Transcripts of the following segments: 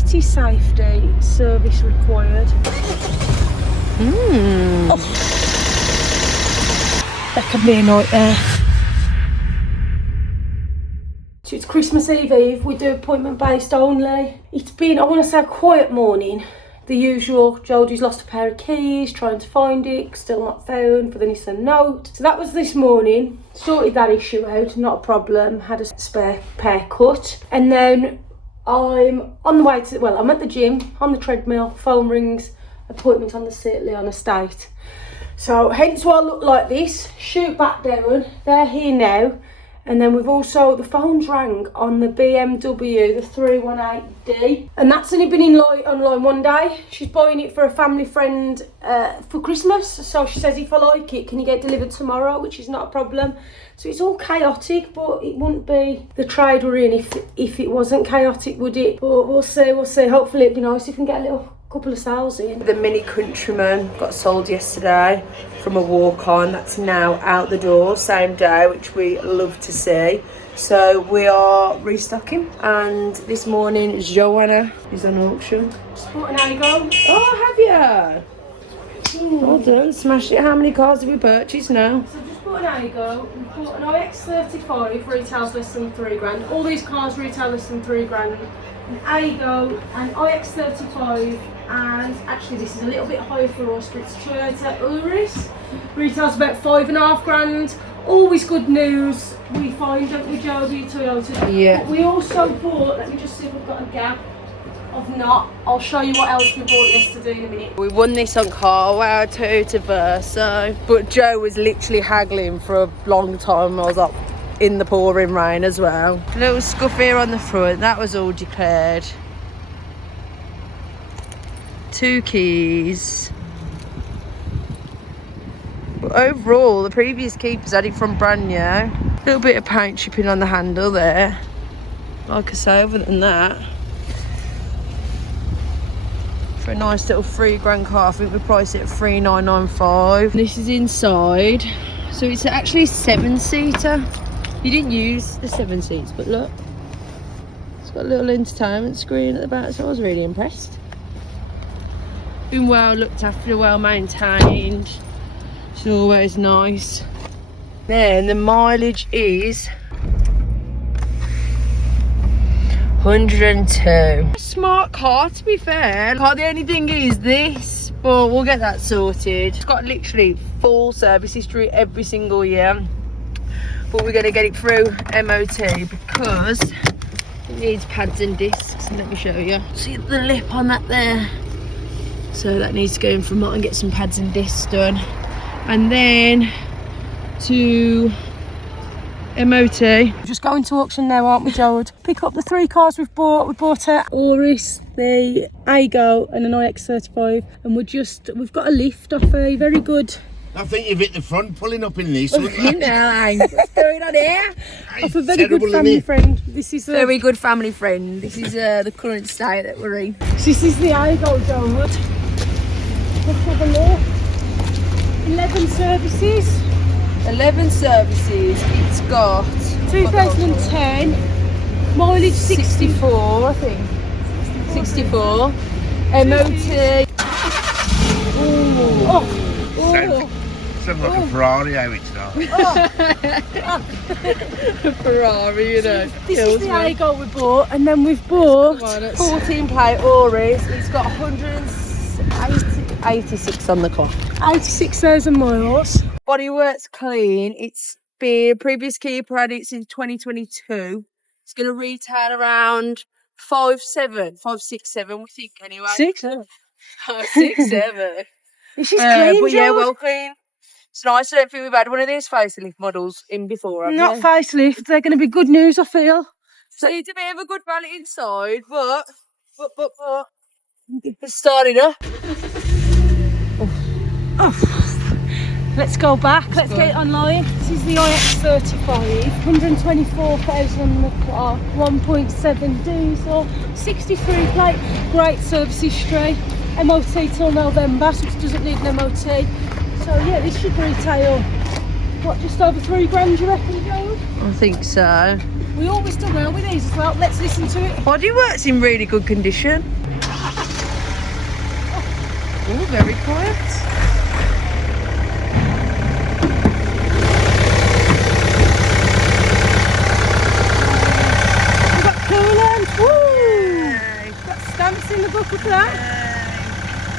city safety service required. Oh. That can be a nightmare. So it's Christmas Eve. We do appointment based only. It's been, I want to say, a quiet morning. The usual, Jodie's lost a pair of keys, trying to find it, still not found for the Nissan Note. So that was this morning, sorted that issue out, not a problem, had a spare pair cut. And then I'm on the way to, well, I'm at the gym, on the treadmill, phone rings, appointment on the St Leon estate. So hence why I look like this, shoot back down, they're here now. And then we've also, the phone's rang on the BMW, the 318D. And that's only been in online one day. She's buying it for a family friend for Christmas. So she says, if I like it, can you get it delivered tomorrow? Which is not a problem. So it's all chaotic, but it wouldn't be the trade we're in if it wasn't chaotic, would it? But we'll see. Hopefully it'd be nice if we can get a little couple of sales in. The Mini Countryman got sold yesterday from a walk-on. That's now out the door, same day, which we love to see. So we are restocking, and this morning Joanna is on auction. Just bought an Aigo. Oh, have you? Well done, smash it. How many cars have we purchased now? So I've just bought an Aigo. We've bought an iX35, retails less than £3,000. All these cars retail less than £3,000. An Aigo, an iX35, and actually this is a little bit higher for us, but it's Toyota Urus. Retails about £5,500. Always good news, we find, don't we, Jodie, Toyota? Yeah. But we also bought, let me just see if we've got a gap. If not, I'll show you what else we bought yesterday in a minute. We won this on Carwow, Toyota Verso, but Joe was literally haggling for a long time. I was up in the pouring rain as well. A little scuff here on the front, that was all declared. 2 keys. But overall, the previous keepers had it from brand new. A little bit of paint chipping on the handle there. Like I say, other than that, for a nice little £3,000 car, I think we priced it at $3,995. This is inside, so it's actually a 7-seater. You didn't use the 7 seats, but look, it's got a little entertainment screen at the back, so I was really impressed. Been well looked after, well maintained. It's always nice. Then the mileage is 102. Smart car, to be fair. The only thing is this, but we'll get that sorted. It's got literally full service history every single year. But we're going to get it through MOT because it needs pads and discs. Let me show you. See the lip on that there? So that needs to go in for MOT and get some pads and discs done. And then to MOT. We're just going to auction now, aren't we, Jode? Pick up the 3 cars we've bought. We bought a Urus, the Aigo and an iX35. And we've got a lift off a very good... I think you've hit the front pulling up in this, wouldn't you? What's going on here? Off a very good family friend. This is a very good family friend. This is the current state that we're in. This is the Aigo, Jode. Let's have a look. 11 services. 11 services. It's got 2010. Mileage 64, I think. 64. MOT. Oh. Sounds like a Ferrari, how it's not. A Ferrari, you know. This is the Aigo we bought, and then we've bought 14 plate Urus. It's got 186 on the clock. 86,000 miles. Bodywork's clean. It's been previous keeper had it since 2022. It's going to retail around 567, we think, anyway. 6'7". 567. This is clean, but yeah, well clean. It's nice. I don't think we've had one of these facelift models in before, have Not facelift. They're going to be good news, I feel. So it's a bit of a good valet inside, but it's starting up. Oh. Let's go back. Let's get it online. This is the iX35, 124,000 on the clock, 1.7 diesel, 63 plate, great service history. MOT till November, so it doesn't need an MOT. So yeah, this should retail, what, just over £3,000, you reckon, Joe? I think so. We always do well with these as well. Let's listen to it. Bodywork's in really good condition. Oh, very quiet. We've got coolant. Woo! We've got stamps in the book of that.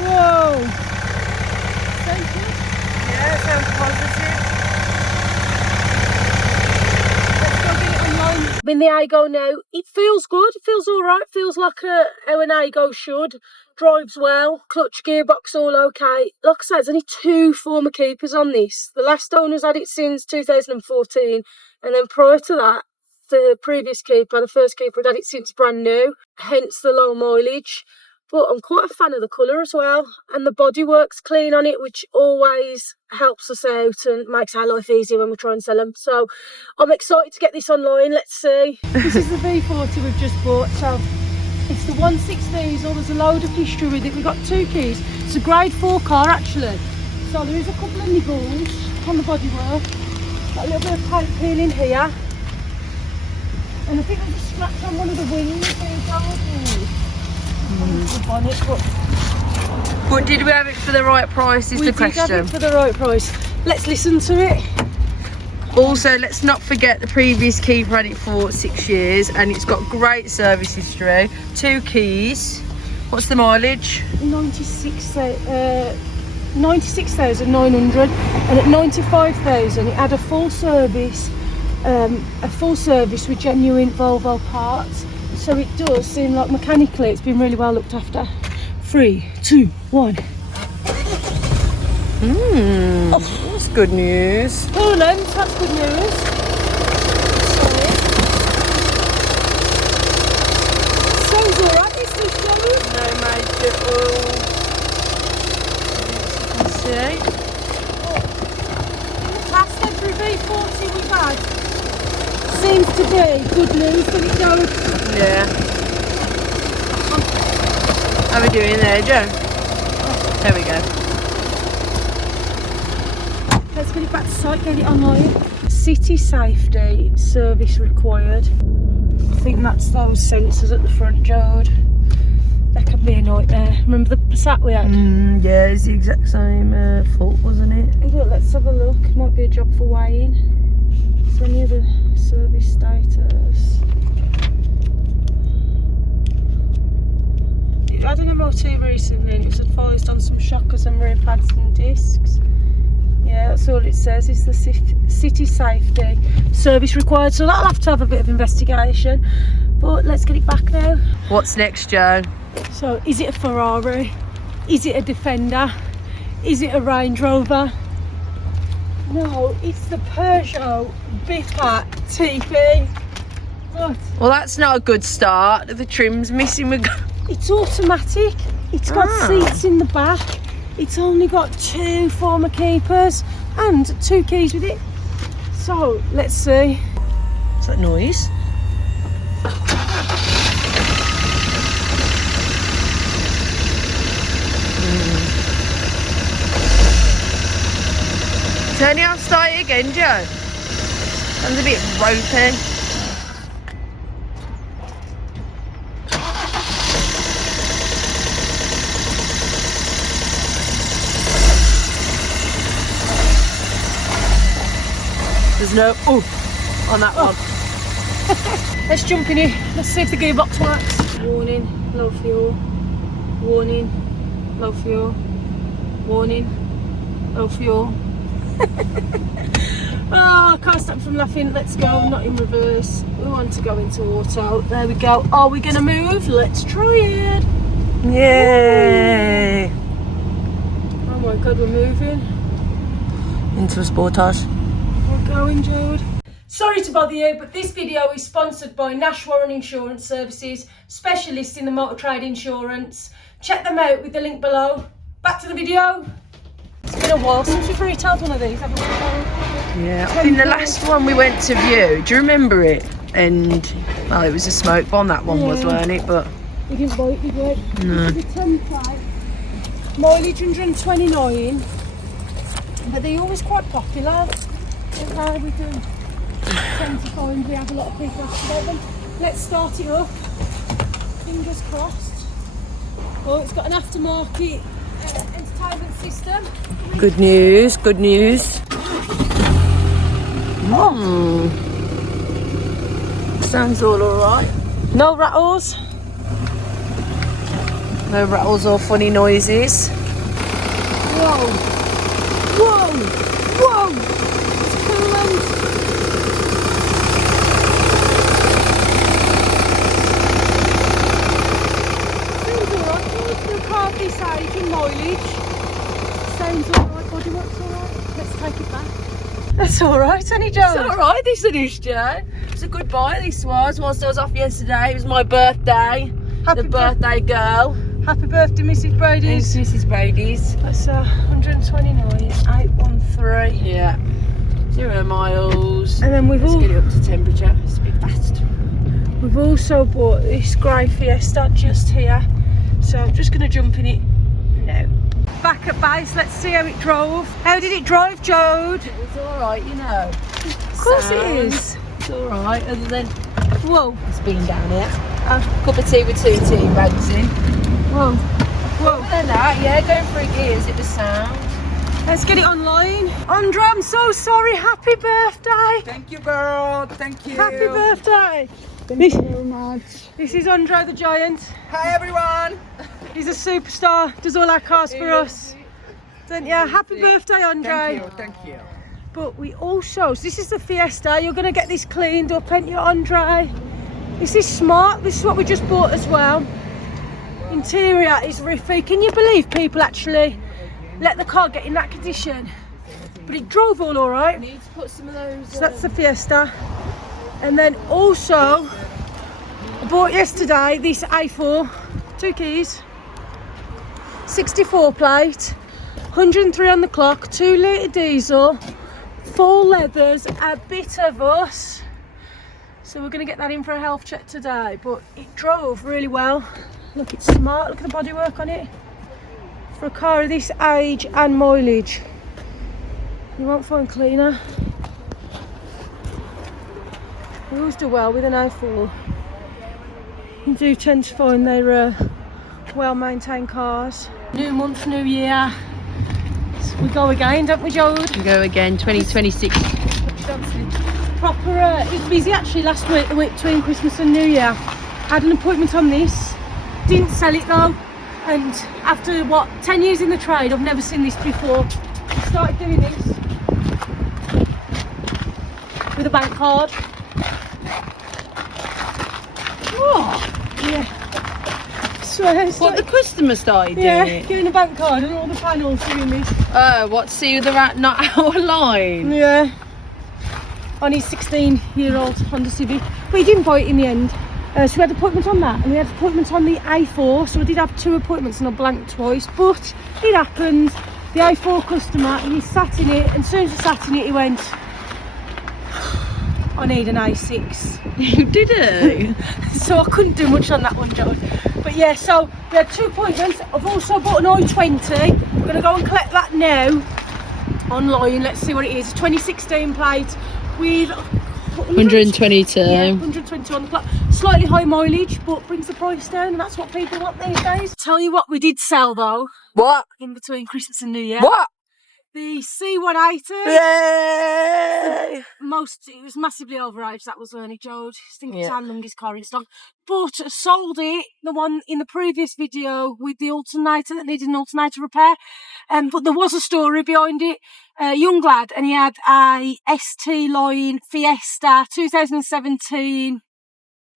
Whoa. Sounds good. Yeah, sounds positive. In the Aygo now, it feels good, it feels alright, feels like how an Aygo should. Drives well, clutch, gearbox all okay. Like I said, there's only 2 former keepers on this. The last owner's had it since 2014, and then prior to that, the previous keeper, the first keeper, had it since brand new, hence the low mileage. But I'm quite a fan of the colour as well, and the bodywork's clean on it, which always helps us out and makes our life easier when we try and sell them. So I'm excited to get this online. Let's see. This is the V40 we've just bought. So it's the 1.6 diesel. There's a load of history with it. We've got 2 keys. It's a grade 4 car actually. So there is a couple of niggles on the bodywork. Got a little bit of paint peeling here, and I think there's a scratch on one of the wings. The bonnet, But did we have it for the right price is the question. We did have it for the right price. Let's listen to it. Also, let's not forget the previous keeper had it for 6 years and it's got great service history. 2 keys. What's the mileage? 96,900, and at 95,000 it had a full service with genuine Volvo parts. So it does seem like mechanically it's been really well looked after. 3, 2, 1. That's good news. Coolant, that's good news. Sorry. Sounds alright, this new show. No major oil. Let's see. Past every V40 we've had seems to be good news when it goes. Yeah. How are we doing there, Joe? There we go. Let's get it back to site, get it online. City safety service required. I think that's those sensors at the front, Jode. That could be a nightmare. Remember the Passat we had? Yeah, it's the exact same fault, wasn't it? Well, let's have a look. Might be a job for weighing. Is there any other service status? I had an MOT recently and it was advised on some shockers and rear pads and discs. Yeah, that's all it says. It's the city safety service required, so that'll have to have a bit of investigation. But let's get it back now. What's next, Joe? So, is it a Ferrari? Is it a Defender? Is it a Range Rover? No, it's the Peugeot Bipper TP. What? Well, that's not a good start. The trim's missing. It's automatic. It's got seats in the back. It's only got 2 former keepers and 2 keys with it. So let's see. What's that noise? Turn it on, start it again, Joe. Sounds a bit ropey. There's no on that one. Let's jump in here. Let's see if the gearbox works. Warning, low fuel. Warning, low fuel. Warning, low fuel. Oh, I can't stop from laughing. Let's go. Not in reverse. We want to go into auto. There we go. Are we going to move? Let's try it. Yay! Oh my god, we're moving. Into a Sportage. We're going, Jude. Sorry to bother you, but this video is sponsored by Nash Warren Insurance Services, specialists in the motor trade insurance. Check them out with the link below. Back to the video. It's been a while since we've retailed one of these, haven't we? Yeah, I think the last one we went to view, do you remember it? And, well, it was a smoke bomb, that one was, weren't it? But we didn't buy it, did we? No. It's a 10 plate, mileage 129, but they're always quite popular. How are we doing? tend to find we have a lot of people ask about them. Let's start it up. Fingers crossed. Oh, it's got an aftermarket entertainment system. Good news, good news. Sounds all alright. No rattles. No rattles or funny noises. Whoa! Whoa! Whoa! It's coolant. Sounds alright. For a car this age and mileage. Sounds alright. Body works alright. Let's take it back. That's alright, isn't it, Joe? It's alright, this is, Joe. It's a good buy, this was. Whilst I was off yesterday, it was my birthday. Happy the birthday girl. Happy birthday, Mrs. Brady's. It's Mrs. Brady's. That's 129, 813. Yeah. 0 miles. And then Let's get it up to temperature. It's a bit fast. we've also bought this grey Fiesta just here. So I'm just going to jump in it now. Back at base, let's see how it drove. How did it drive, Jode? It was alright, you know. Of course it is. It's alright, other than Whoa, it's been down here. Cup of tea with 2 tea bags in. whoa, whoa. Other than that, yeah, going through gears, it was sound. Let's get it online. Andra, I'm so sorry. Happy birthday. Thank you, girl. Thank you. Happy birthday. Thank you very much. This is Andre the Giant. Hi, everyone. He's a superstar. Does all our cars for us. Don't you? Happy birthday, Andre. Thank you. But we also, so this is the Fiesta. You're going to get this cleaned up, ain't you, Andre? This is smart. This is what we just bought as well. Interior is roofy. Can you believe people actually let the car get in that condition? But it drove all right. Need to put some of those. So that's the Fiesta. And then also, I bought yesterday this A4, 2 keys, 64 plate, 103 on the clock, 2 litre diesel, full leathers, a bit of us. So we're going to get that in for a health check today. But it drove really well. Look, it's smart. Look at the bodywork on it. For a car of this age and mileage, you won't find cleaner. We always do well with an A4. You do tend to find they're well-maintained cars. New month, new year. So we go again, don't we, Jode? We go again, 2026. Proper, it was busy actually last week, the week between Christmas and New Year. Had an appointment on this. Didn't sell it though. And after, 10 years in the trade, I've never seen this before. I started doing this with a bank card. Oh, Yeah. Swear. what the customer started doing? Yeah, getting a bank card and all the panels doing this. Oh, what, see the rat not our line? Yeah. On his 16-year-old Honda Civic. But he didn't buy it in the end. So we had appointments on that, and we had appointments on the A4, so I did have 2 appointments and I blanked twice, but it happened. The A4 customer, he sat in it, and as soon as he sat in it, he went, I need an A6. You did. So I couldn't do much on that one, John. But yeah, so we had 2 appointments. I've also bought an I-20. I'm going to go and collect that now online. Let's see what it is. A 2016 plate with 122. Yeah, 122 on the clock. Slightly high mileage, but brings the price down, and that's what people want these days. Tell you what we did sell though, What? in between Christmas and New Year. What? The C180. Yay! It was massively overaged, that was Ernie Jode. I think it's Yeah. our longest car in stock. But sold it, the one in the previous video with the alternator that needed an alternator repair. But there was a story behind it. A young lad, and he had a ST line Fiesta 2017,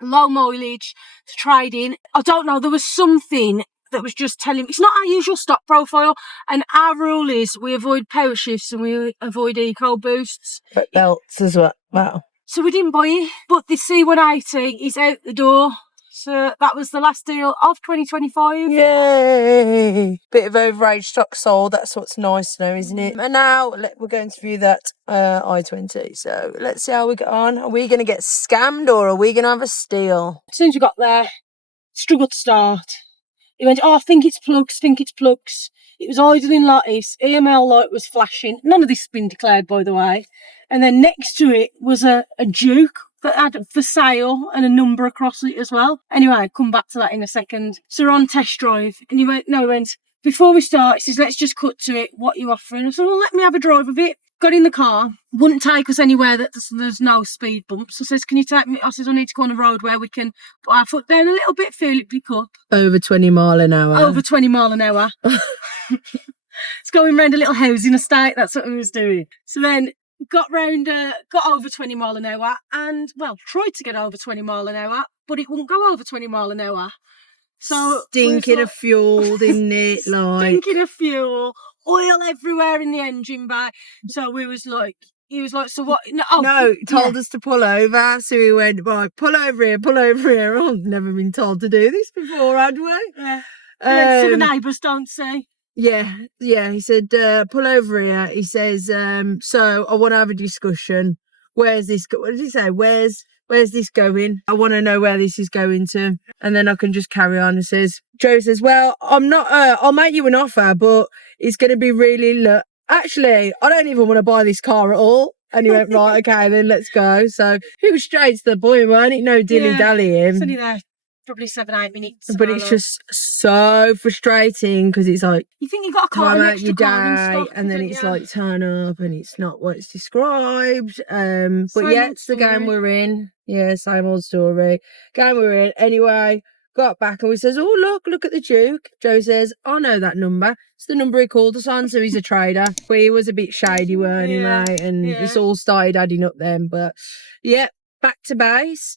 low mileage to trade in. I don't know, there was something that was just telling me, it's not our usual stock profile, and our rule is we avoid power shifts and we avoid eco boosts. But belts as well. Wow. So we didn't buy it, but the C180 is out the door. So that was the last deal of 2025. Yay! Bit of overage stock sold. That's what's nice to know, isn't it? And now we're going to view that I-20. So let's see how we get on. Are we going to get scammed or are we going to have a steal? As soon as we got there, struggled to start. He went, oh, I think it's plugs. It was idling lattice. EML light was flashing. None of this has been declared, by the way. And then next to it was a Duke that had for sale and a number across it as well. Anyway, I'll come back to that in a second. So we're on test drive. And he went, before we start, he says, let's just cut to it. What are you offering? I said, well, let me have a drive of it. Got in the car, wouldn't take us anywhere that there's no speed bumps. I says, can you take me? I says, I need to go on a road where we can put our foot down a little bit, feel it pick up. Over 20 mile an hour. Over 20 mile an hour. It's going round a little housing estate. That's what we was doing. So then got over 20 mile an hour and, well, tried to get over 20 mile an hour, but it wouldn't go over 20 mile an hour. So stinking of fuel, didn't it? Like stinking of fuel, oil everywhere in the engine bay. So he was like, so what? No, he told us to pull over. So we went, right, pull over here. I've never been told to do this before, had we? Yeah. So the neighbours don't see. Yeah. He said, pull over here. He says, so I want to have a discussion. Where's this? What did he say? Where's this going? I want to know where this is going to. And then I can just carry on. And Joe says, well, I'm not, I'll make you an offer, but it's going to be really low. Actually, I don't even want to buy this car at all. And he went, right, okay, then let's go. So he was straight to the point, weren't it? No dilly-dallying. It's only there probably 7-8 minutes. But it's just so frustrating because it's like, you think you got a car, time an out extra your car in day, stock, and then it's you? like turn up and it's not what it's described. But yeah, it's the game we're in. Yeah, same old story. Game we're in. Anyway, got back and we says, oh, look at the Duke. Joe says, I know that number. It's the number he called us on, so he's a trader. But he was a bit shady, weren't he, mate? And it's all started adding up then. But yeah, back to base.